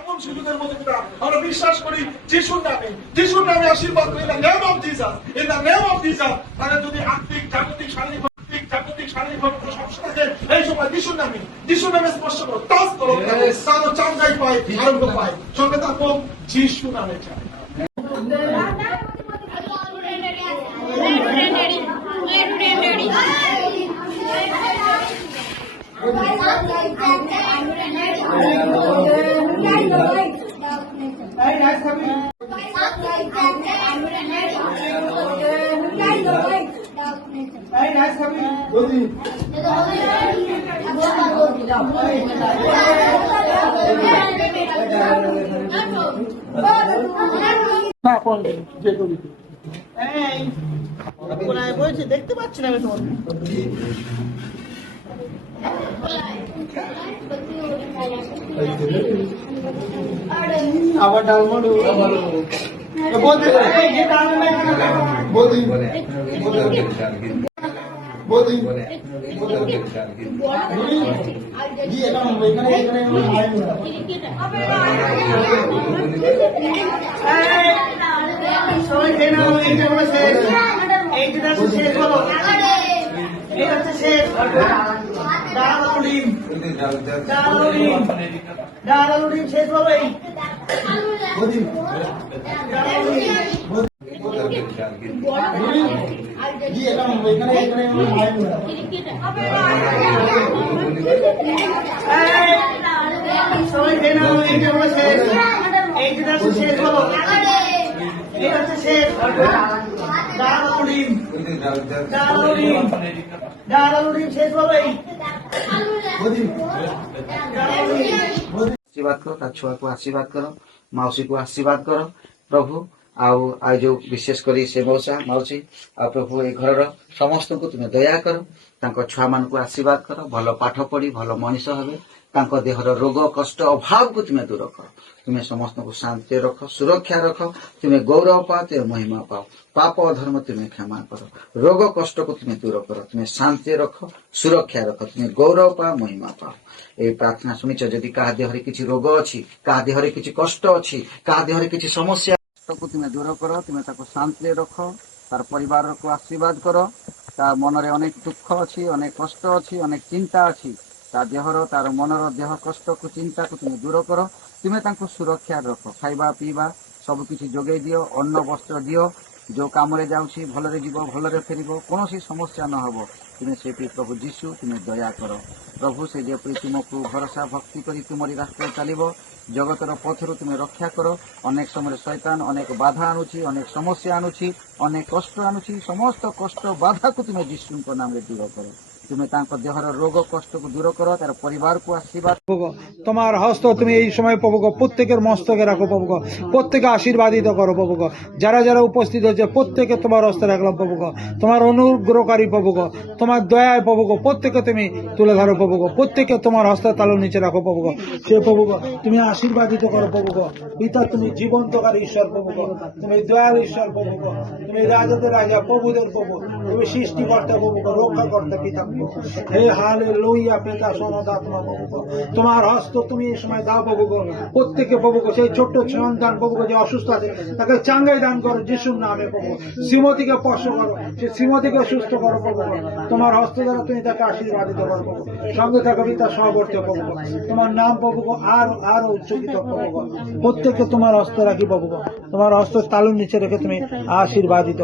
এমন সুযোগের মধ্যে আমরা বিশ্বাস করি যিশুর নামে আশীর্বাদ করি, in the name of Jesus, in the name of Jesus. তাহলে যদি আত্মিক জাগতিক শারীরিক সমস্যা থাকে, এই সময় যিশুর নামে স্পর্শ করো, টাচ করো, তাহলে চাঙ্গাই পায়, আরোগ্য পায়। সঙ্গে থাকো যিশু নামে চাই। দেখতে পাচ্ছি না আমি তোমার আবার ডালমন্ড ডালুডিম শেষ হবে आशीर्वाद करो ता छुआ को आशीर्वाद करो मौसी को आशीर्वाद करो प्रभु आउ आज जो विशेष करी से मौसा मौसी आ प्रभु ए घर समस्त को तुम्हें दया करो तांको छुआ मान को आशीर्वाद करो भलो पाठ पढ़ी भलो मनीष हेबे तांको देहर रोग कष्ट अभाव को तुम्हें दूर करो तुम्हें समस्त को शांति रखो सुरक्षा रखो तुम्हें गौरव पाओ तुम्हें महिमा पाओ पाप अधर्म तुम्हें क्षमा करो रोग कष्ट को तुम्हें दूर करो तुम्हें शांति रखो सुरक्षा रखो तुम्हें गौरव पाओ महिमा पाओ ए प्रार्थना शुनिच जदि क्या देहरे किसी रोग अच्छी क्या देहरे किसी कष्ट अच्छी क्या देहरे किसी समस्या को तुम्हें दूर करो तुम्हें ताको शांति रखो तार परिवार को आशीर्वाद करो तार मनरे अनेक दुख अच्छी अनेक कष्ट अच्छी अनेक चिंता अच्छी ता देहर तार मनर देह कष्ट को चिंता को तुम्हें दूर करो तुम्हें ताको सुरक्षा रखो खाइबा पीवा सब किसी जोगे दियो अन्न वस्त्र दियो जो काम जाऊँगी भलरे जीव भलरे फेरिब कौन समस्या न हो तुम्हें से प्रभु जीशु तुम्हें दया करो प्रभु से जेपरी तुमको भरोसा भक्ति करी तुमरी रास्ता चलो जगतर पथरु तुम्हें रक्षा करो अनेक समय शैतान अनेक बाधा आणुची अनेक समस्या आणुची अनेक कष्ट आणुची समस्त कष्ट बाधा को तुम्हें जीशु नाम दूर करो तुम्हें देहर रोग कष्ट को दूर करो तार परिवार को आशीर्वाद তোমার হস্ত তুমি এই সময় প্রভু প্রত্যেকের মস্তকে রাখো প্রভু প্রত্যেকে আশীর্বাদিত করো প্রভু যারা যারা উপস্থিত হচ্ছে প্রত্যেকে তোমার হস্তে রাখলাম প্রভু তোমার অনুগ্রহকারী প্রভু তোমার দয়ায় প্রভু প্রত্যেকে তুমি তুলে ধরো প্রভু প্রত্যেকে তোমার হস্ত তালুর নিচে রাখো প্রভু সে প্রভু তুমি আশীর্বাদিত করো প্রভু পিতা তুমি জীবন্তকারী ঈশ্বর প্রভু তুমি দয়ার ঈশ্বর প্রভু তুমি রাজাদের রাজা প্রভুদের প্রভু তুমি সৃষ্টিকর্তা প্রভু রক্ষাকর্তা পিতা হে হালেলুয়া পিতা সনদাত্মা প্রভু তোমার হস্ত তুমি এই সময় দাও প্রভু প্রত্যেকে প্রভু সেই ছোট্ট সন্তান প্রভু যে অসুস্থ আছে তাকে চাঙ্গাই দান করো যিশুর নামে প্রভু শ্রীমতীকে স্পর্শ করো সে শ্রীমতীকে সুস্থ করো প্রভু তোমার হস্ত দ্বারা তুমি তাকে আশীর্বাদিত করো প্রভু সঙ্গে থাকো পিতা সহবর্তী প্রভু তোমার নাম প্রভু আরো উচ্চকিত প্রভু প্রত্যেকে তোমার হস্ত রাখি প্রভু তোমার হস্ত তালুর নিচে রেখে তুমি আশীর্বাদিত